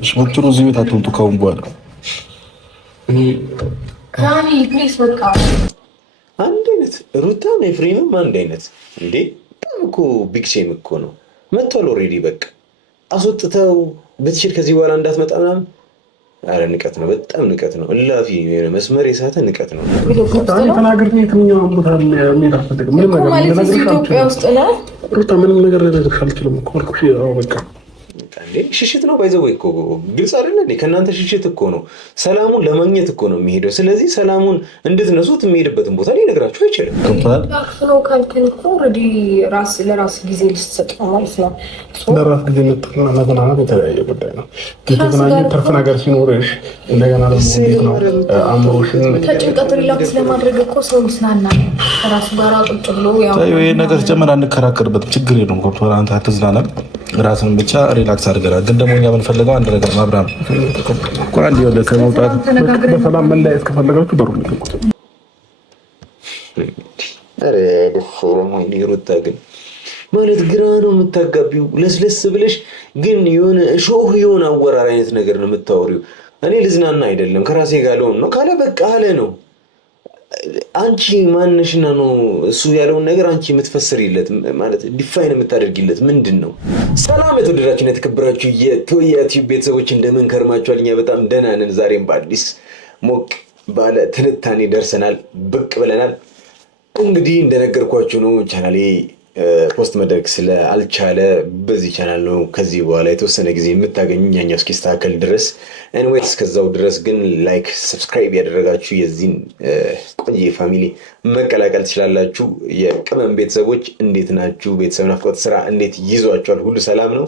እሺ በጥሩ እዚህ ቤት አትወጡ ካሁን በኋላ ካኒ ፕሊስ በቃ አንድ አይነት ሩታም ኤፍሬምም አንድ አይነት እንዴ በጣም እኮ ቢግ ሼም እኮ ነው መጥቷል ኦልሬዲ በቃ አስወጥተው ብትችል ከዚህ በኋላ እንዳትመጣ ምናምን አረ ንቀት ነው በጣም ንቀት ነው እላፊ መስመር የሳተ ንቀት ነው ተናገር የትኛው ቦታ ምን አፈልግ ምንም ነገር ኢትዮጵያ ውስጥ ነው ሩታ ምንም ነገር ልነግርሽ አልችልም እኮ አልኩሽ በቃ እንዴ ሽሽት ነው ባይዘው እኮ ግልጽ አይደለ እንዴ ከናንተ ሽሽት እኮ ነው ሰላሙን ለማግኘት እኮ ነው የሚሄደው ስለዚህ ሰላሙን እንድትነሱት የሚሄድበትን ቦታ ላይ ነግራችሁ አይችልም ነው ካልከን እኮ ኦልሬዲ ራስ ለራስ ጊዜ ልትሰጥ ነው ማለት ነው ለራስ ጊዜ ልትጠና መዝናናት የተለያየ ጉዳይ ነው ከተገናኘ ተርፍ ነገር ሲኖርሽ እንደገና ደግሞ አእምሮሽን ከጭንቀት ሪላክስ ለማድረግ እኮ ሰው ይስናናል ራሱ ጋር ቁጭ ብሎ ያው ይሄ ነገር ጀመር አንከራከርበት ችግር የለውም ገብቶሃል አንተ አትዝናናል ራስን ብቻ ሪላክስ አድርገናል ግን ደግሞ እኛ የምንፈልገው አንድ ነገር ማብራም እኮ አንድ ይወለ ከመውጣት በሰላም መለያየት ከፈለጋችሁ በሩ ልትቆጡ አረ ደፎም ሩታ ግን ማለት ግራ ነው የምታጋቢው ለስለስ ብለሽ ግን የሆነ ሾህ የሆነ አወራር አይነት ነገር ነው የምታወሪው እኔ ልዝናና አይደለም ከራሴ ጋር ልሆን ነው ካለ በቃ አለ ነው አንቺ ማንነሽና ነው እሱ ያለውን ነገር አንቺ የምትፈስሪለት ማለት ዲፋይን የምታደርጊለት ምንድነው ሰላም የተወደዳችሁና የተከበራችሁ የዩቲዩብ ቤተሰቦች እንደምን ከርማችኋል እኛ በጣም ደህና ነን ዛሬም በአዲስ ሞቅ ባለ ትንታኔ ደርሰናል ብቅ ብለናል እንግዲህ እንደነገርኳችሁ ነው ቻናሌ ፖስት መድረክ ስላልቻለ በዚህ ቻናል ነው ከዚህ በኋላ የተወሰነ ጊዜ የምታገኙኝ ያኛው እስኪስተካከል ድረስ ኤኒዌይስ እስከዛው ድረስ ግን ላይክ ሰብስክራይብ ያደረጋችሁ የዚህን ቆንጆ ፋሚሊ መቀላቀል ትችላላችሁ የቅመም ቤተሰቦች እንዴት ናችሁ ቤተሰብ ናፍቆት ስራ እንዴት ይዟችኋል ሁሉ ሰላም ነው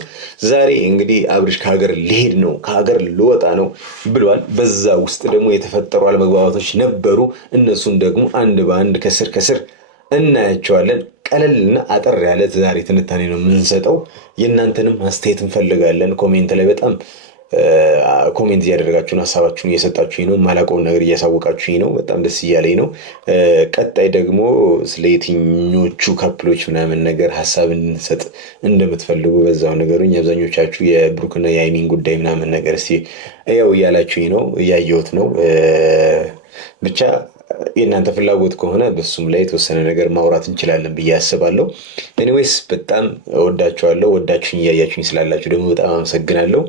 ዛሬ እንግዲህ አብርሽ ከሀገር ሊሄድ ነው ከሀገር ልወጣ ነው ብሏል በዛ ውስጥ ደግሞ የተፈጠሩ አለመግባባቶች ነበሩ እነሱን ደግሞ አንድ በአንድ ከስር እናያቸዋለን ቀለልና አጠር ያለ ዛሬ ትንታኔ ነው የምንሰጠው የእናንተንም አስተያየት እንፈልጋለን ኮሜንት ላይ በጣም ኮሜንት እያደረጋችሁን ሐሳባችሁን እየሰጣችሁኝ ነው ማላውቀውን ነገር እያሳወቃችሁኝ ነው በጣም ደስ እያለኝ ነው ቀጣይ ደግሞ ስለ የትኞቹ ካፕሎች ምናምን ነገር ሐሳብ እንሰጥ እንደምትፈልጉ በዛው ነገሩኝ አብዛኞቻችሁ የብሩክና የአይሚን ጉዳይ ምናምን ነገር እስቲ ያው እያላችሁኝ ነው እያየሁት ነው ብቻ የእናንተ ፍላጎት ከሆነ በሱም ላይ የተወሰነ ነገር ማውራት እንችላለን ብዬ አስባለሁ ኤኒዌይስ በጣም ወዳችኋለሁ ወዳችሁኝ እያያችሁኝ ስላላችሁ ደግሞ በጣም አመሰግናለሁ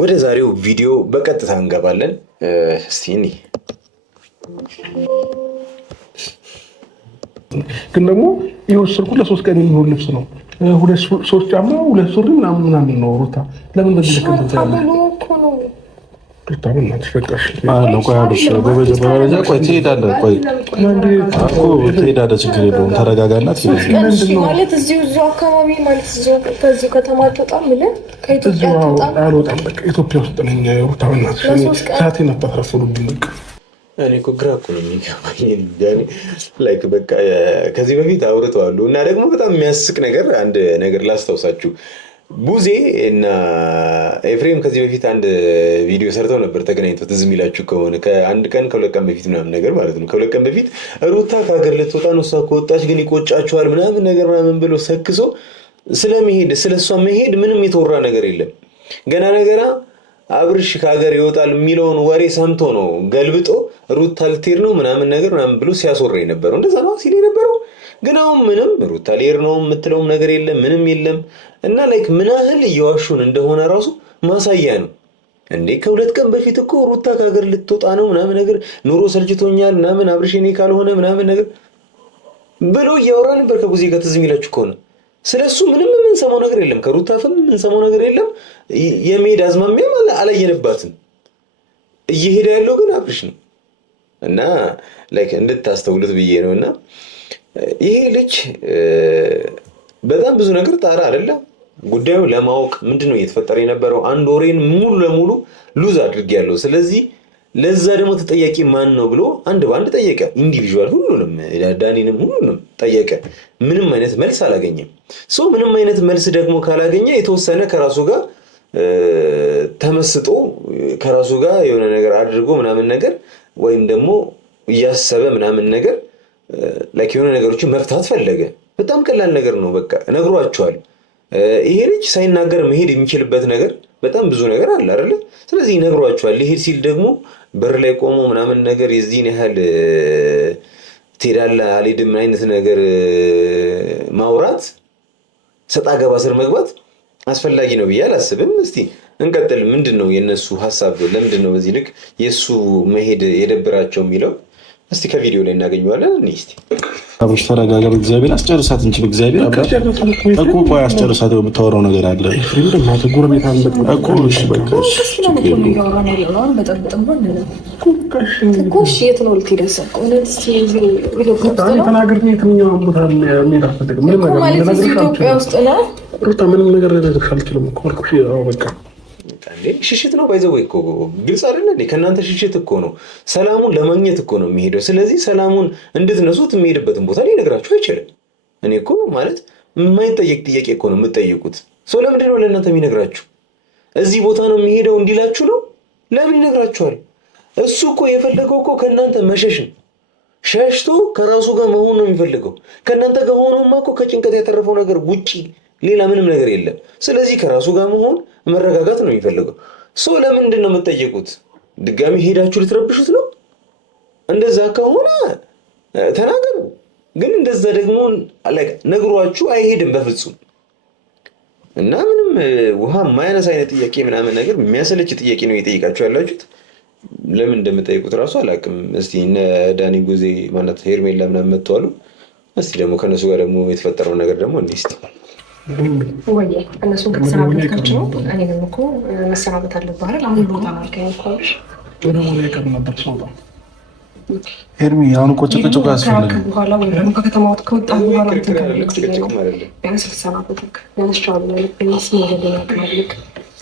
ወደ ዛሬው ቪዲዮ በቀጥታ እንገባለን እስቲ እኔ ግን ደግሞ የወሰድኩት ለሶስት ቀን የሚሆን ልብስ ነው ሁለት ሶስት ጫማ ሁለት ሱሪ ምናምን ነው ሩታ ለምን በዚህ ልክ እንደዛ ታምን አትፈቀሽ አለው ቆይ አብሽ በበዛ ቆይ ትሄዳለህ ቆይ እኮ ትሄዳለህ ችግር የለውም ተረጋጋና ትሄዳለህ ማለት እዚሁ አካባቢ ማለት እዚሁ ከዚህ ከተማ ተጣም ምን ከኢትዮጵያ ተጣም አልወጣም በቃ ኢትዮጵያ ውስጥ ነኝ ታምን ሰዓቴን አታፍረፉልኝ በቃ እኔ እኮ ግራ እኮ ነው የሚገባኝ ላይክ በቃ ከዚህ በፊት አውርተዋል እና ደግሞ በጣም የሚያስቅ ነገር አንድ ነገር ላስታውሳችሁ ቡዜ እና ኤፍሬም ከዚህ በፊት አንድ ቪዲዮ ሰርተው ነበር ተገናኝተው ትዝ የሚላችሁ ከሆነ ከአንድ ቀን ከሁለት ቀን በፊት ምናምን ነገር ማለት ነው ከሁለት ቀን በፊት ሩታ ከሀገር ልትወጣ ነው እሷ ከወጣች ግን ይቆጫችኋል ምናምን ነገር ምናምን ብሎ ሰክሶ ስለመሄድ ስለሷ መሄድ ምንም የተወራ ነገር የለም ገና ነገራ አብርሽ ከሀገር ይወጣል የሚለውን ወሬ ሰምቶ ነው ገልብጦ ሩታ ልትሄድ ነው ምናምን ነገር ምናምን ብሎ ሲያስወራ የነበረው እንደዛ ነው ሲል የነበረው ግን አሁን ምንም ሩታ ልሄድ ነው የምትለውም ነገር የለም ምንም የለም እና ላይክ ምን ያህል እየዋሹን እንደሆነ ራሱ ማሳያ ነው እንዴ ከሁለት ቀን በፊት እኮ ሩታ ከሀገር ልትወጣ ነው ምናምን ነገር ኑሮ ሰልችቶኛል ምናምን አብርሽ እኔ ካልሆነ ምናምን ነገር ብሎ እያወራ ነበር ከቡዜ ጋር ትዝ የሚላችሁ ከሆነ ስለሱ ምንም የምንሰማው ነገር የለም ከሩታ ፍም የምንሰማው ነገር የለም የመሄድ አዝማሚያም አላየንባትም እየሄደ ያለው ግን አብርሽ ነው እና ላይክ እንድታስተውሉት ብዬ ነውና ይሄ ልጅ በጣም ብዙ ነገር ጣራ አይደለ ጉዳዩ ለማወቅ ምንድነው እየተፈጠረ የነበረው አንድ ወሬን ሙሉ ለሙሉ ሉዝ አድርጌያለሁ ስለዚህ ለዛ ደግሞ ተጠያቂ ማን ነው ብሎ አንድ ባንድ ጠየቀ ኢንዲቪጁዋል ሁሉንም ዳኒንም ሁሉንም ጠየቀ ምንም አይነት መልስ አላገኘም ሶ ምንም አይነት መልስ ደግሞ ካላገኘ የተወሰነ ከራሱ ጋር ተመስጦ ከራሱ ጋር የሆነ ነገር አድርጎ ምናምን ነገር ወይም ደግሞ ያሰበ ምናምን ነገር ላይክ የሆነ ነገሮችን መፍታት ፈለገ በጣም ቀላል ነገር ነው በቃ ነግሯቸዋል ይሄ ልጅ ሳይናገር መሄድ የሚችልበት ነገር በጣም ብዙ ነገር አለ አይደለ? ስለዚህ ይነግሯቸዋል። ሊሄድ ሲል ደግሞ በር ላይ ቆሞ ምናምን ነገር የዚህን ያህል ትሄዳለህ አልሄድም አይነት ነገር ማውራት ሰጣ ገባ ስር መግባት አስፈላጊ ነው ብዬ አላስብም። እስቲ እንቀጥል። ምንድን ነው የእነሱ ሀሳብ? ለምንድን ነው በዚህ ልክ የእሱ መሄድ የደብራቸው የሚለው እስቲ ከቪዲዮ ላይ እናገኘዋለን። እኔ እስቲ አብሽ ተረጋጋ። በእግዚአብሔር አስጨርሳት እንጂ በእግዚአብሔር እኮ ቆይ አስጨርሳት። የምታወራው ነገር አለ እኮ። እሺ በቃ ሽሽት ነው ባይዘው እኮ ግልጽ አይደለ እንዴ? ከእናንተ ሽሽት እኮ ነው። ሰላሙን ለማግኘት እኮ ነው የሚሄደው። ስለዚህ ሰላሙን እንድትነሱት የሚሄድበትን ቦታ ሊነግራችሁ አይችልም። እኔ እኮ ማለት የማይጠየቅ ጥያቄ እኮ ነው የምትጠይቁት። ሰው ለምንድን ነው ለእናንተ የሚነግራችሁ? እዚህ ቦታ ነው የሚሄደው እንዲላችሁ ነው? ለምን ይነግራችኋል? እሱ እኮ የፈለገው እኮ ከእናንተ መሸሽ ነው። ሸሽቶ ከራሱ ጋር መሆን ነው የሚፈልገው። ከእናንተ ጋር ሆኖማ እኮ ከጭንቀት ያተረፈው ነገር ውጪ ሌላ ምንም ነገር የለም። ስለዚህ ከራሱ ጋር መሆን መረጋጋት ነው የሚፈልገው። ሰው ለምንድን ነው የምትጠየቁት? ድጋሚ ሄዳችሁ ልትረብሹት ነው? እንደዛ ከሆነ ተናገሩ። ግን እንደዛ ደግሞ ነግሯችሁ አይሄድም በፍጹም። እና ምንም ውሃ ማያነሳ አይነት ጥያቄ ምናምን ነገር የሚያሰለች ጥያቄ ነው የጠይቃችሁ ያላችሁት። ለምን እንደምጠይቁት እራሱ አላውቅም። እስቲ እነ ዳኒ ጉዜ ማናት ሄርሜላ ምናምን መጥተዋሉ። እስቲ ደግሞ ከእነሱ ጋር ደግሞ የተፈጠረው ነገር ደግሞ እንዲህ እስቲ ወይ እነሱን ከተሰናበትካቸው እኔንም እኮ መሰናበት አለብህ አይደል? አሁን ቦታ ማልከኝ እኮ አይደል? ሄርሚ አሁን እኮ ጭቅጭቅ አያስፈልግም። በኋላ ወይ ደግሞ ከከተማ ወጥ ከወጣ በኋላ ቢያንስ ልትሰናበትክ ያነስቻዋል። ቢያንስ መንገድ ያቅማልክ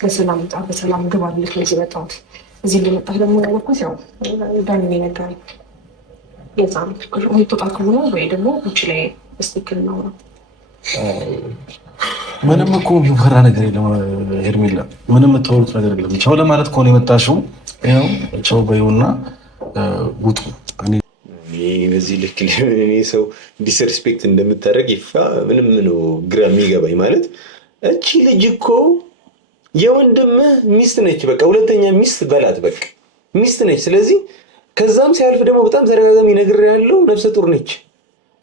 በሰላም ወጣ በሰላም ግባልክ። ለዚህ መጣሁት እዚህ እንደመጣህ ደግሞ ያለኩት ያው ዳኒ ነገረኝ። የዛ ነው የምትወጣ ከሆነ ወይ ደግሞ ውጭ ላይ በስትክክል ነው። ምንም እኮ የሚፈራ ነገር የለም ሄርሜላ፣ ምንም የምታወሩት ነገር የለም። ቻው ለማለት ከሆነ የመጣሽው ያው ቻው በይውና ውጡ። በዚህ ልክ እኔ ሰው ዲስሪስፔክት እንደምታደርግ ይፋ ምንም ነው ግራ የሚገባኝ። ማለት እቺ ልጅ እኮ የወንድምህ ሚስት ነች። በቃ ሁለተኛ ሚስት በላት፣ በቃ ሚስት ነች። ስለዚህ ከዛም ሲያልፍ ደግሞ በጣም ተደጋጋሚ ነገር ያለው ነፍሰ ጡር ነች።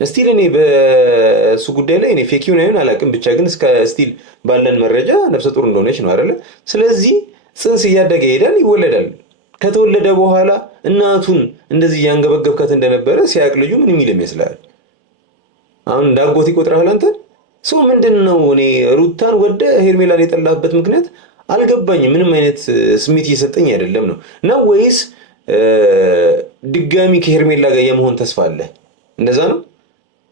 ስቲል እኔ በእሱ ጉዳይ ላይ እኔ ፌኪውን አይሆን አላውቅም፣ ብቻ ግን እስከ ስቲል ባለን መረጃ ነፍሰ ጡር እንደሆነች ነው አይደለ? ስለዚህ ጽንስ እያደገ ይሄዳል፣ ይወለዳል። ከተወለደ በኋላ እናቱን እንደዚህ እያንገበገብካት እንደነበረ ሲያቅ ልጁ ምን የሚል ይመስላል? አሁን እንዳጎት ይቆጥራል አንተ ሰው። ምንድን ነው እኔ ሩታን ወደ ሄርሜላን የጠላበት ምክንያት አልገባኝም። ምንም አይነት ስሜት እየሰጠኝ አይደለም ነው እና ወይስ ድጋሚ ከሄርሜላ ጋር የመሆን ተስፋ አለ? እንደዛ ነው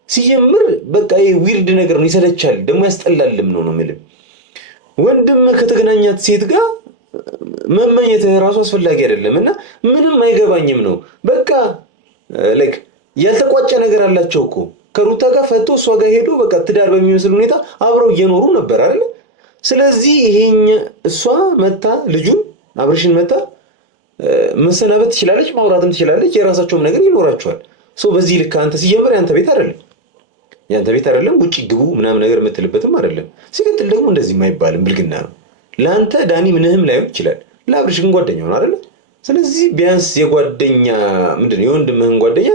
ሲጀምር። በቃ ዊርድ ነገር ነው፣ ይሰለቻል፣ ደግሞ ያስጠላልም ነው የምልህ። ወንድም ከተገናኛት ሴት ጋር መመኘት ራሱ አስፈላጊ አይደለም እና ምንም አይገባኝም ነው። በቃ ላይክ ያልተቋጨ ነገር አላቸው እኮ ከሩታ ጋር ፈቶ እሷ ጋር ሄዶ በቃ ትዳር በሚመስል ሁኔታ አብረው እየኖሩ ነበር አይደል? ስለዚህ ይሄኛ እሷ መታ ልጁን አብርሽን መታ መሰናበት ትችላለች፣ ማውራትም ትችላለች፣ የራሳቸውም ነገር ይኖራቸዋል። ሰው በዚህ ልክ አንተ ሲጀምር ያንተ ቤት አይደለም ውጪ ግቡ ምናምን ነገር የምትልበትም አይደለም። ሲቀጥል ደግሞ እንደዚህ የማይባልም ብልግና ነው። ለአንተ ዳኒ ምንህም ላይሆን ይችላል፣ ለአብርሽ ግን ጓደኛው ነው አይደለ? ስለዚህ ቢያንስ የጓደኛ ምንድነው የወንድምህን ጓደኛ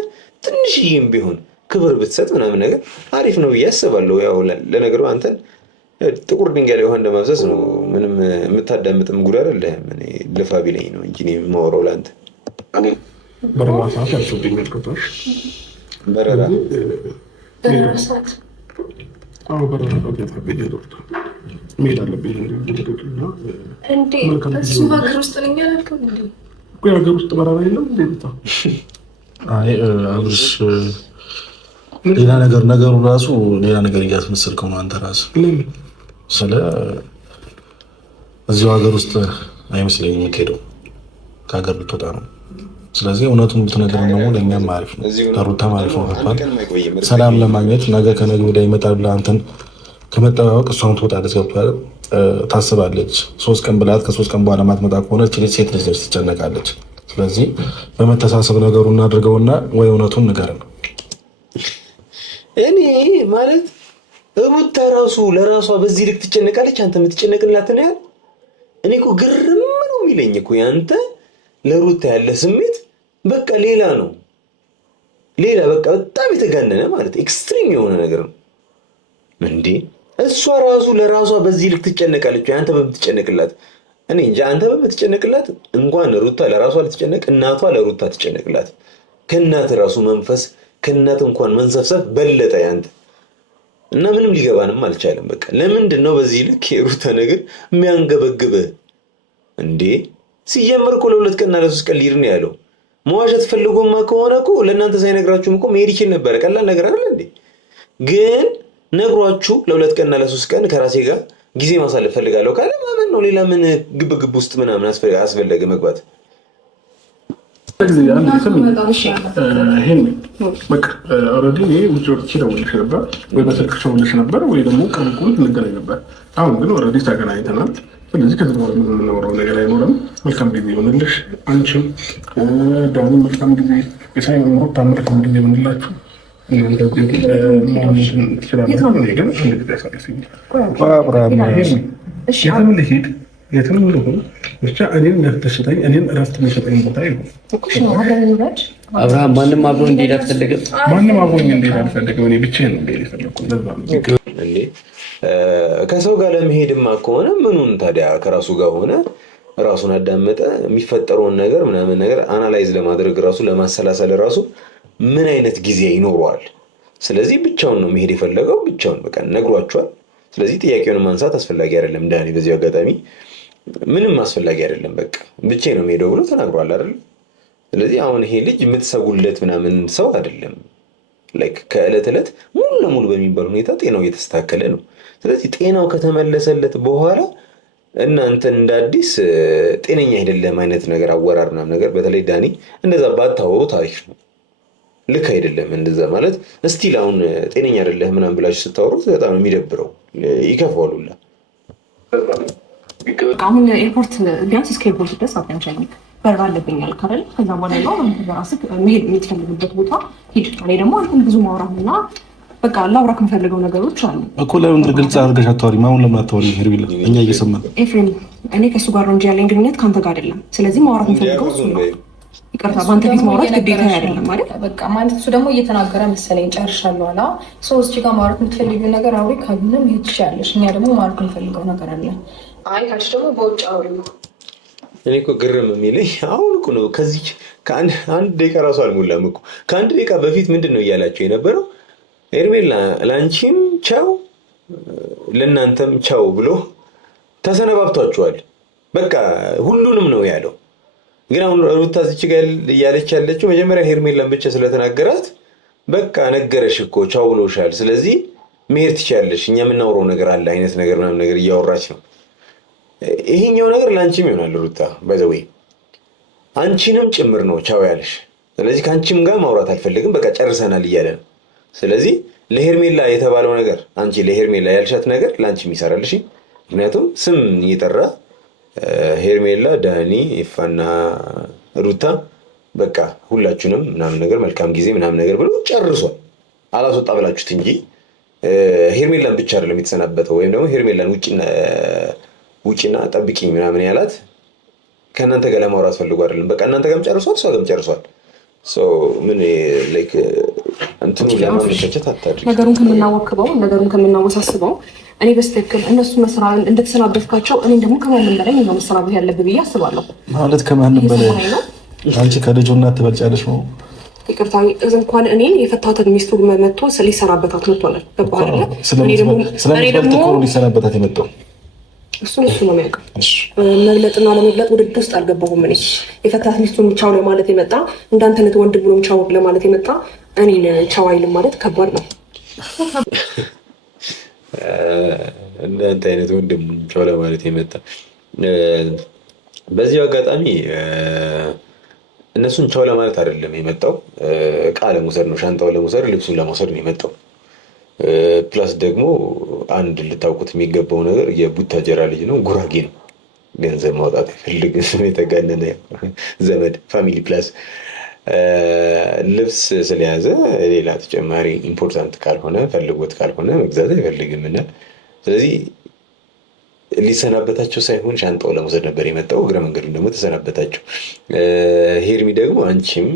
ትንሽዬም ቢሆን ክብር ብትሰጥ ምናምን ነገር አሪፍ ነው ብዬ አስባለሁ። ያው ለነገሩ አንተን ጥቁር ድንጋይ ላይ ውሃ እንደማፍሰስ ነው። ምንም የምታዳምጥም ጉድ አይደለህም። እኔ ልፋ ቢለኝ ነው እንጂ እኔ የማወራው ለአንተ በረራ ሰዓት ያልሽብኝ መልክቶች በረራ ሰዓት በረራ ታቤጅ ዶርታ መሄድ አለብኝ እንዴ? እሱ ሀገር ውስጥ ነኝ አላልክም እንዴ? የሀገር ውስጥ በረራ የለም እንዴ? አብርሽ ሌላ ነገር ነገሩ ራሱ ሌላ ነገር እያስመሰልከው ነው አንተ ራስህ። ስለ እዚሁ ሀገር ውስጥ አይመስለኝም የምትሄደው፣ ከሀገር ልትወጣ ነው። ስለዚህ እውነቱን ብትነግረን ደግሞ ለእኛም አሪፍ ነው፣ ከሩታም አሪፍ ነው። ሰላም ለማግኘት ነገ ከነገ ወዲያ ይመጣል ብለህ አንተን ከመጠባበቅ እሷም ትወጣለች፣ ገብቶሃል? ታስባለች። 3 ቀን ብላት ከ3 ቀን በኋላ ማትመጣ ከሆነ ሴት ልጅ ትጨነቃለች። ስለዚህ በመተሳሰብ ነገሩ እናድርገውና ወይ እውነቱን ንገረን። እኔ ማለት ሩታ ራሱ ለራሷ በዚህ ልክ ትጨነቃለች። አንተ የምትጨነቅላት ነው ያል እኔ እኮ ግርም ነው የሚለኝ እኮ ያንተ ለሩታ ያለ ስሜት በቃ ሌላ ነው። ሌላ በቃ በጣም የተጋነነ ማለት ኤክስትሪም የሆነ ነገር ነው እንዴ። እሷ ራሱ ለራሷ በዚህ ልክ ትጨነቃለች። አንተ በምትጨነቅላት እኔ እንጃ። አንተ በምትጨነቅላት እንኳን ሩታ ለራሷ ልትጨነቅ እናቷ ለሩታ ትጨነቅላት። ከእናት ራሱ መንፈስ ከእናት እንኳን መንሰፍሰፍ በለጠ ያንተ እና ምንም ሊገባንም አልቻለም። በቃ ለምንድን ነው በዚህ ልክ የሩታ ነገር የሚያንገበግብህ እንዴ? ሲጀምር እኮ ለ2 ቀንና ለ3 ቀን ሊሄድ ነው ያለው። መዋሸት ፈልጎማ ከሆነ እኮ ለእናንተ ሳይነግራችሁም እኮ መሄድ ይችል ነበረ። ቀላል ነገር አይደል እንዴ? ግን ነግሯችሁ ለ2 ቀንና ለ3 ቀን ከራሴ ጋር ጊዜ ማሳለፍ ፈልጋለሁ ካለ ማመን ነው። ሌላ ምን ግብግብ ውስጥ ምናምን አስፈለገ መግባት? ይሄን በቃ ኦልሬዲ እኔ ውጭ ወጥቼ ደውልሽ ነበር ወይ በስልክ ደውልሽ ነበር ወይ ደግሞ ቀን እንገናኝ ነበር። አሁን ግን ኦልሬዲ ተገናኝተናል። ስለዚህ ከዚህ በኋላ የምናወራው ነገር አይኖርም። መልካም ጊዜ ይሆንልሽ። አንቺም ዳኒ መልካም ጊዜ የሳይ መምሮ ታምረክ ጊዜ የምንላችሁ እናንተ መሆን ትችላላችሁ። እኔ ግን አንድ ጊዜ ያሳለፍኝ የትም ልሂድ የትም ልሁን ብቻ እኔን የሚያስደስተኝ እኔን እረፍት የሚሰጠኝ ቦታ ይሁን። አብርሃም ማንም አብሮ እንዲሄድ አልፈለገም። ማንም አብሮኝ እንዲሄድ አልፈለገም። እኔ ብቻዬን ነው እንዲሄድ የፈለኩት። እንዴ ከሰው ጋር ለመሄድማ ከሆነ ምኑን ታዲያ ከራሱ ጋር ሆነ ራሱን አዳመጠ የሚፈጠረውን ነገር ምናምን ነገር አናላይዝ ለማድረግ ራሱ ለማሰላሰል ራሱ ምን አይነት ጊዜ ይኖረዋል? ስለዚህ ብቻውን ነው መሄድ የፈለገው። ብቻውን በቃ ነግሯቸዋል። ስለዚህ ጥያቄውን ማንሳት አስፈላጊ አይደለም። ዳኒ በዚህ አጋጣሚ ምንም አስፈላጊ አይደለም። በቃ ብቻዬን ነው የምሄደው ብሎ ተናግሯል አይደል? ስለዚህ አሁን ይሄ ልጅ የምትሰጉለት ምናምን ሰው አይደለም። ላይክ ከዕለት ዕለት ሙሉ ለሙሉ በሚባል ሁኔታ ጤናው እየተስተካከለ ነው። ስለዚህ ጤናው ከተመለሰለት በኋላ እናንተ እንደ አዲስ ጤነኛ አይደለም አይነት ነገር አወራር ምናምን ነገር በተለይ ዳኒ እንደዛ ባታወሩ ታሪፍ ነው። ልክ አይደለም እንደዛ ማለት። እስቲል አሁን ጤነኛ አይደለህ ምናምን ብላችሁ ስታወሩት በጣም ነው የሚደብረው፣ ይከፋዋል ሁላ። አሁን ኤርፖርት ቢያንስ እስከ ኤርፖርት ድረስ አብረን በረራ አለብኝ አልክ አይደል? ከዛ በኋላ ነው በራስህ መሄድ የምትፈልግበት ቦታ ሂድ። እኔ ደግሞ አንተን ብዙ ማውራትና በቃ ላውራክ የምፈልገው ነገሮች አሉ እኮ። ለምን ግልጽ አድርገሽ አታወሪም? አሁን ለምን አታወሪም? ሄርቢላ እኛ እየሰማን ኤፍሬም፣ እኔ ከእሱ ጋር ነው እንጂ ያለኝ ግንኙነት ከአንተ ጋር አይደለም። ስለዚህ ማውራት የምፈልገው እሱ ነው። ይቅርታ፣ በአንተ ፊት ማውራት ግዴታ አይደለም ማለት በቃ ማለት እሱ ደግሞ እየተናገረ መሰለኝ ጨርሻለሁ አላ ሶስት ጋር ማውራት የምትፈልጊው ነገር አውሪ፣ ካልሆነ መሄድ ትችያለሽ። እኛ ደግሞ ማውራት የምፈልገው ነገር አለ። አይ ካልሽ ደግሞ በውጭ አውሪ ነው። እኔ እኮ ግርም የሚለኝ አሁን እኮ ነው ከዚህ ከአንድ ደቂቃ ራሱ አልሞላም እኮ ከአንድ ደቂቃ በፊት ምንድን ነው እያላቸው የነበረው? ሄርሜላ ለአንቺም ቻው ለእናንተም ቻው ብሎ ተሰነባብቷቸዋል። በቃ ሁሉንም ነው ያለው። ግን አሁን ሩታ እዚች ጋር እያለች ያለችው መጀመሪያ ሄርሜላን ብቻ ስለተናገራት በቃ ነገረሽ እኮ ቻው ብሎሻል፣ ስለዚህ መሄድ ትችያለሽ፣ እኛ የምናወራው ነገር አለ አይነት ነገር ምናምን ነገር እያወራች ነው። ይሄኛው ነገር ለአንቺም ይሆናል ሩታ ባይዘዌይ አንቺንም ጭምር ነው ቻው ያለሽ። ስለዚህ ከአንቺም ጋር ማውራት አልፈልግም በቃ ጨርሰናል እያለ ነው። ስለዚህ ለሄርሜላ የተባለው ነገር አንቺ ለሄርሜላ ያልሻት ነገር ለአንቺም ይሰራልሽ። ምክንያቱም ስም እየጠራ ሄርሜላ፣ ዳኒ፣ ኤፋና ሩታ በቃ ሁላችሁንም ምናምን ነገር መልካም ጊዜ ምናምን ነገር ብሎ ጨርሷል። አላስወጣ ብላችሁት እንጂ ሄርሜላን ብቻ አይደለም የተሰናበተው፣ ወይም ደግሞ ሄርሜላን ውጭና ጠብቂኝ ምናምን ያላት ከእናንተ ጋር ለማውራት ፈልጎ አይደለም። በቃ እናንተ ጋርም ጨርሷል፣ እሷ ጋርም ጨርሷል። ምን ላይክ እንትኑ ለማመቻቸት አታድርጊ። ነገሩን ከምናወክበው ነገሩን ከምናወሳስበው እኔ በስተክል እነሱ መስራ እንደተሰናበትካቸው እኔ ደግሞ ከማንም በላይ ነው መሰናበት ያለብህ ብዬ አስባለሁ። ማለት ከማንም በላይ አንቺ ከልጁ እናት ትበልጫለሽ ነው። ይቅርታ እንኳን እኔን የፈታትን ሚስቱ መጥቶ ሊሰናበታት መጥቷል። ገባህ አይደለ? እኔ ደግሞ ሊሰናበታት የመጣው እሱ ነው የሚያውቀው። መግለጥና ለመግለጥ ውድድር ውስጥ አልገባሁም። እኔ የፈታት ሚስቱን ቻው ለማለት የመጣ እንዳንተነት ወንድ ብሎም ቻው ለማለት የመጣ እኔን ቻው አይልም ማለት ከባድ ነው። እንዳንተ አይነት ወንድም ቻው ለማለት የመጣ በዚህ አጋጣሚ እነሱን ቻው ለማለት አይደለም የመጣው፣ ዕቃ ለመውሰድ ነው፣ ሻንጣውን ለመውሰድ ልብሱን ለመውሰድ ነው የመጣው። ፕላስ ደግሞ አንድ ልታውቁት የሚገባው ነገር የቡታጀራ ልጅ ነው፣ ጉራጌ ነው። ገንዘብ ማውጣት አይፈልግም። ስም የተጋነነ ዘመድ ፋሚሊ ፕላስ ልብስ ስለያዘ ሌላ ተጨማሪ ኢምፖርታንት ካልሆነ ፈልጎት ካልሆነ መግዛት አይፈልግም እና ስለዚህ ሊሰናበታቸው ሳይሆን ሻንጣው ለመውሰድ ነበር የመጣው። እግረ መንገዱን ደግሞ ተሰናበታቸው። ሄርሚ ደግሞ አንቺም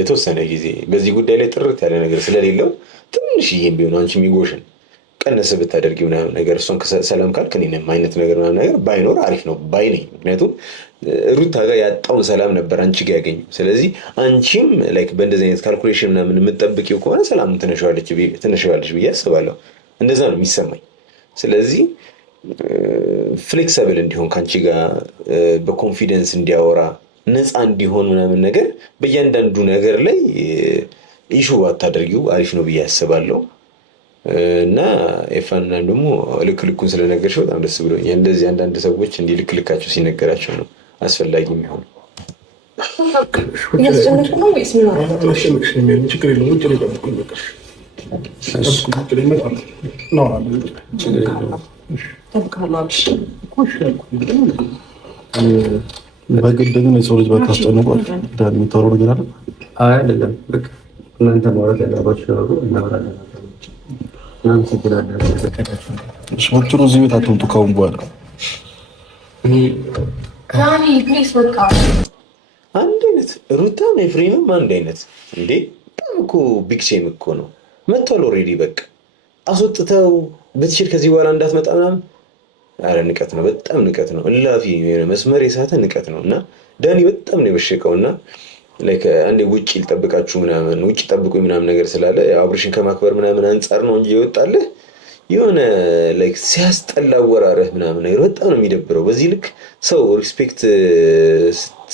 የተወሰነ ጊዜ በዚህ ጉዳይ ላይ ጥርት ያለ ነገር ስለሌለው ትንሽዬም ቢሆን አንቺም ይጎሽን ቀነስ ብታደርጊ ምናምን ነገር እሷን ሰላም ካልክ እኔንም አይነት ነገር ምናምን ነገር ባይኖር አሪፍ ነው ባይ ነኝ። ምክንያቱም ሩታ ጋር ያጣውን ሰላም ነበር አንቺ ጋር ያገኘው። ስለዚህ አንቺም ላይክ በእንደዚህ አይነት ካልኩሌሽን ምናምን የምትጠብቂው ከሆነ ሰላሙን ትነሻዋለች ብዬ አስባለሁ። እንደዛ ነው የሚሰማኝ። ስለዚህ ፍሌክሰብል እንዲሆን ከአንቺ ጋር በኮንፊደንስ እንዲያወራ ነፃ እንዲሆን ምናምን ነገር በእያንዳንዱ ነገር ላይ ኢሹ ባታደርጊው አሪፍ ነው ብዬ አስባለሁ። እና ኤፋና ደግሞ ልክ ልኩን ስለነገርሽ በጣም ደስ ብሎኛል። እንደዚህ አንዳንድ ሰዎች እንዲህ ልክ ልካቸው ሲነገራቸው ነው አስፈላጊ የሚሆን። በግድ ግን የሰው ልጅ ባታስጨንቋል። ዳን የምታወራው ነገር አለ? አይ አይደለም፣ በቃ እናንተ ማውራት ያለባችሁ ነው እናወራለን። እናንተ ትገዳላችሁ። ሽሞቹ እዚህ ቤት አትምጡ ካሁን በኋላ። ዳኒ ፕሊስ በቃ አንድ አይነት ሩታም ኤፍሬምም አንድ አይነት እንዴ! በጣም እኮ ቢግ ሼም እኮ ነው። መጥቷል ኦልሬዲ። በቃ አስወጥተው ብትችል ከዚህ በኋላ እንዳትመጣ ምናምን። አረ ንቀት ነው፣ በጣም ንቀት ነው። እላፊ የሆነ መስመር የሳተ ንቀት ነው። እና ዳኒ በጣም ነው የበሸቀው። እና ላይክ አንዴ ውጭ ልጠብቃችሁ ምናምን ውጭ ጠብቁኝ ምናምን ነገር ስላለ አብርሽን ከማክበር ምናምን አንጻር ነው እንጂ ይወጣልህ የሆነ ላይክ ሲያስጠላ አወራረህ ምናምን ነገር በጣም ነው የሚደብረው። በዚህ ልክ ሰው ሪስፔክት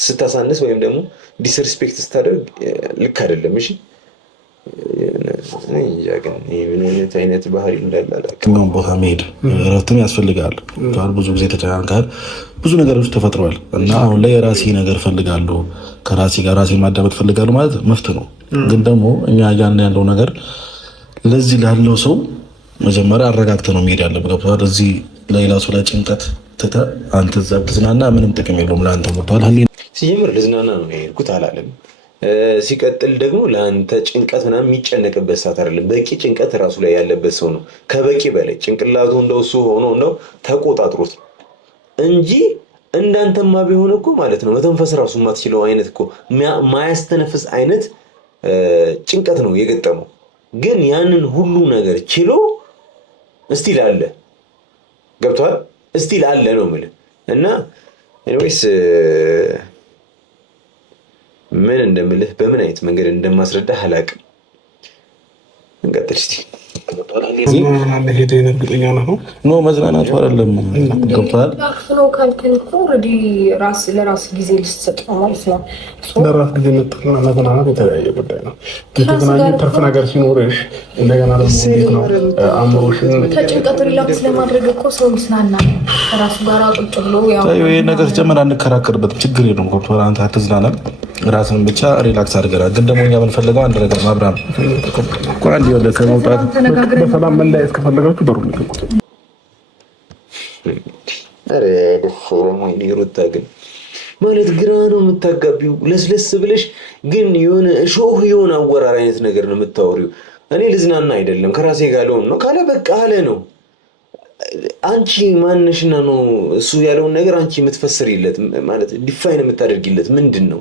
ስታሳንስ ወይም ደግሞ ዲስሪስፔክት ስታደርግ ልክ አይደለም። እሺ ምን አይነት ባህሪ እንዳለ ቦታ መሄድ እረፍትም ያስፈልጋል። ብዙ ጊዜ ተጨናንቃል፣ ብዙ ነገሮች ተፈጥረዋል እና አሁን ላይ የራሴ ነገር ፈልጋለሁ፣ ከራሴ ጋር ራሴ ማዳመጥ ፈልጋለሁ ማለት መፍትሄ ነው። ግን ደግሞ እኛ እያልን ያለው ነገር ለዚህ ላለው ሰው መጀመሪያ አረጋግተህ ነው መሄድ ያለብህ። ገብቶሃል? እዚህ ለሌላ ሰው ላይ ጭንቀት ትተህ አንተ እዛ ብትዝናና ምንም ጥቅም የለውም ለአንተ። ሞቷል ሲጀምር ልዝናና ነው የሄድኩት አላለም። ሲቀጥል ደግሞ ለአንተ ጭንቀት ምናምን የሚጨነቅበት ሰዓት አይደለም። በቂ ጭንቀት ራሱ ላይ ያለበት ሰው ነው። ከበቂ በላይ ጭንቅላቱ እንደው እሱ ሆኖ እንደው ተቆጣጥሮት እንጂ እንዳንተማ ቢሆን እኮ ማለት ነው መተንፈስ ራሱ የማትችለው አይነት እኮ ማያስተነፍስ አይነት ጭንቀት ነው የገጠመው። ግን ያንን ሁሉ ነገር ችሎ እስቲል አለ። ገብቷል? እስቲል አለ ነው የምልህ። እና ኤኒዌይስ ምን እንደምልህ በምን አይነት መንገድ እንደማስረዳህ አላውቅም። እንቀጥል እስቲ። እርግጠኛ ነው ኖ መዝናናቱ አይደለም። ገብቷል? ነው ካልከኝ እኮ ኦልሬዲ ለራስ ጊዜ ልትሰጥ ነው ማለት ነው። ለራስ ጊዜ መጠቅና መዝናናት የተለያየ ጉዳይ ነው። የተገናኙ ትርፍ ነገር ሲኖርሽ እንደገና ደግሞ እንዴት ነው አእምሮሽን ከጭንቀት ሪላክስ ለማድረግ እኮ ሰው ይዝናናል። ራሱ ጋር ቁጭ ብሎ ያው ይሄ ነገር ጀመር አንከራከርበትም። ችግር የለውም። ገብቶሃል? አንተ አትዝናናም፣ ራስን ብቻ ሪላክስ አድርገናል። ግን ደግሞ እኛ የምንፈልገው አንድ ነገር ማብራም ቋንዲ ወደ ከመውጣት በሰላም መለያየት ከፈለጋችሁ በሩ ልቀቁት። አረ ደስ ወይ ሩታ ግን ማለት ግራ ነው የምታጋቢው። ለስለስ ብለሽ ግን የሆነ ሾህ የሆነ አወራር አይነት ነገር ነው የምታወሪው። እኔ ልዝናና አይደለም ከራሴ ጋር ልሆን ነው ካለ በቃ አለ ነው። አንቺ ማንሽና ነው እሱ ያለውን ነገር አንቺ የምትፈስሪለት ማለት ዲፋይን የምታደርጊለት ምንድን ነው?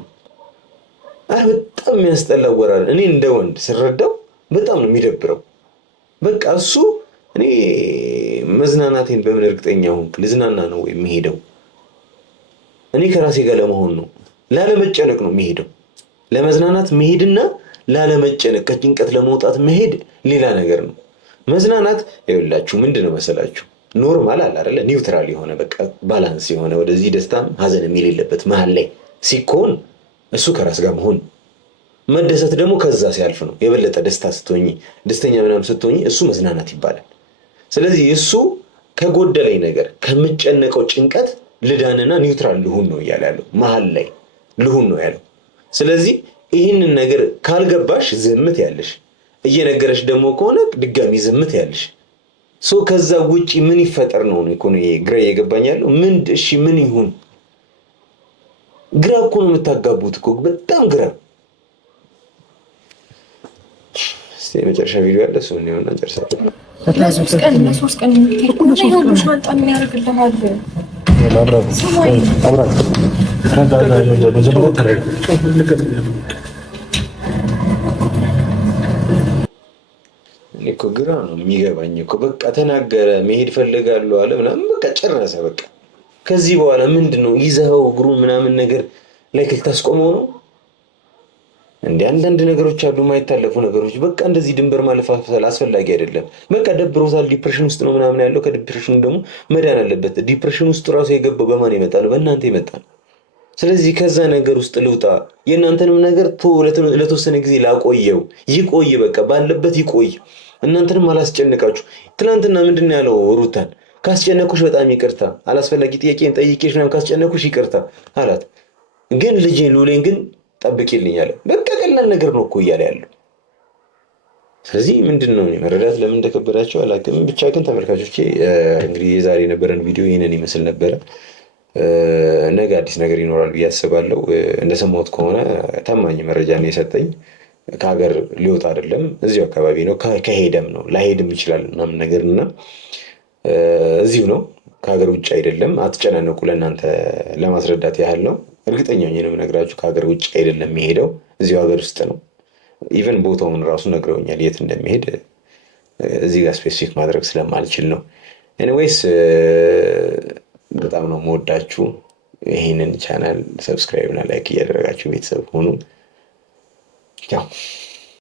አረ በጣም የሚያስጠላ አወራር። እኔ እንደ ወንድ ስረዳው በጣም ነው የሚደብረው። በቃ እሱ እኔ መዝናናቴን በምን እርግጠኛ ሆንክ? ልዝናና ነው ወይ የሚሄደው? እኔ ከራሴ ጋር ለመሆን ነው፣ ላለመጨነቅ ነው የሚሄደው። ለመዝናናት መሄድና ላለመጨነቅ ከጭንቀት ለመውጣት መሄድ ሌላ ነገር ነው። መዝናናት ይኸውላችሁ ምንድን ነው መሰላችሁ? ኖርማል አለ አይደለ? ኒውትራል የሆነ በቃ ባላንስ የሆነ ወደዚህ ደስታም ሀዘንም የሌለበት መሀል ላይ ሲኮን እሱ ከራስ ጋር መሆን። መደሰት ደግሞ ከዛ ሲያልፍ ነው የበለጠ ደስታ ስትሆኚ፣ ደስተኛ ምናምን ስትሆኚ እሱ መዝናናት ይባላል። ስለዚህ እሱ ከጎደለኝ ነገር ከምጨነቀው ጭንቀት ልዳንና ኒውትራል ልሁን ነው እያለ ያለው፣ መሀል ላይ ልሁን ነው ያለው። ስለዚህ ይህንን ነገር ካልገባሽ ዝምት ያለሽ፣ እየነገረሽ ደግሞ ከሆነ ድጋሚ ዝምት ያለሽ። ከዛ ውጪ ምን ይፈጠር ነው እኮ ነው ግራ እየገባኝ ያለው። እሺ ምን ይሁን? ግራ እኮ ነው የምታጋቡት እኮ በጣም ግራ። እስቲ የመጨረሻ ቪዲዮ ያለ እሱ ነው እና ጨርሳለሁ። ለሶስት ቀን ሁሉ ሻንጣ ምን ያደርግልሃል? እኔ እኮ ግራ ነው የሚገባኝ እኮ በቃ ተናገረ፣ መሄድ ፈልጋለሁ አለ ምናምን በቃ ጨረሰ። በቃ ከዚህ በኋላ ምንድን ነው ይዘኸው እግሩ ምናምን ነገር ላይ ልታስቆመው ነው እንደ አንዳንድ ነገሮች አሉ የማይታለፉ ነገሮች። በቃ እንደዚህ ድንበር ማለፋፈል አስፈላጊ አይደለም። በቃ ደብሮታል፣ ዲፕሬሽን ውስጥ ነው ምናምን ያለው። ከዲፕሬሽኑ ደግሞ መዳን አለበት። ዲፕሬሽን ውስጥ ራሱ የገባው በማን ይመጣል? በእናንተ ይመጣል። ስለዚህ ከዛ ነገር ውስጥ ልውጣ። የእናንተንም ነገር ለተወሰነ ጊዜ ላቆየው፣ ይቆይ፣ በቃ ባለበት ይቆይ። እናንተንም አላስጨንቃችሁ። ትናንትና ምንድን ነው ያለው ሩታን? ካስጨነኩሽ በጣም ይቅርታ፣ አላስፈላጊ ጥያቄን ጠይቄሽ ምናምን ካስጨነኩሽ ይቅርታ አላት። ግን ልጄን ሉሌን ግን ጠብቂልኝ አለ። በቃ ቀላል ነገር ነው እኮ እያለ ያለው። ስለዚህ ምንድን ነው መረዳት ለምን እንደከበዳቸው አላውቅም። ብቻ ግን ተመልካቾቼ እንግዲህ የዛሬ የነበረን ቪዲዮ ይህንን ይመስል ነበረ። ነገ አዲስ ነገር ይኖራል ብዬ አስባለሁ። እንደሰማሁት ከሆነ ታማኝ መረጃ ነው የሰጠኝ። ከሀገር ሊወጣ አይደለም፣ እዚሁ አካባቢ ነው። ከሄደም ነው ላይሄድም ይችላል ምናምን ነገር እና እዚሁ ነው፣ ከሀገር ውጭ አይደለም። አትጨናነቁ። ለእናንተ ለማስረዳት ያህል ነው። እርግጠኛ ነኝ ነው የምነግራችሁ፣ ከሀገር ውጭ አይደለም የሚሄደው፣ እዚሁ ሀገር ውስጥ ነው። ኢቨን ቦታውን ራሱ ነግረውኛል የት እንደሚሄድ። እዚህ ጋር ስፔሲፊክ ማድረግ ስለማልችል ነው። ኤኒዌይስ በጣም ነው የምወዳችሁ። ይህንን ቻናል ሰብስክራይብ እና ላይክ እያደረጋችሁ ቤተሰብ ሆኑ። ያው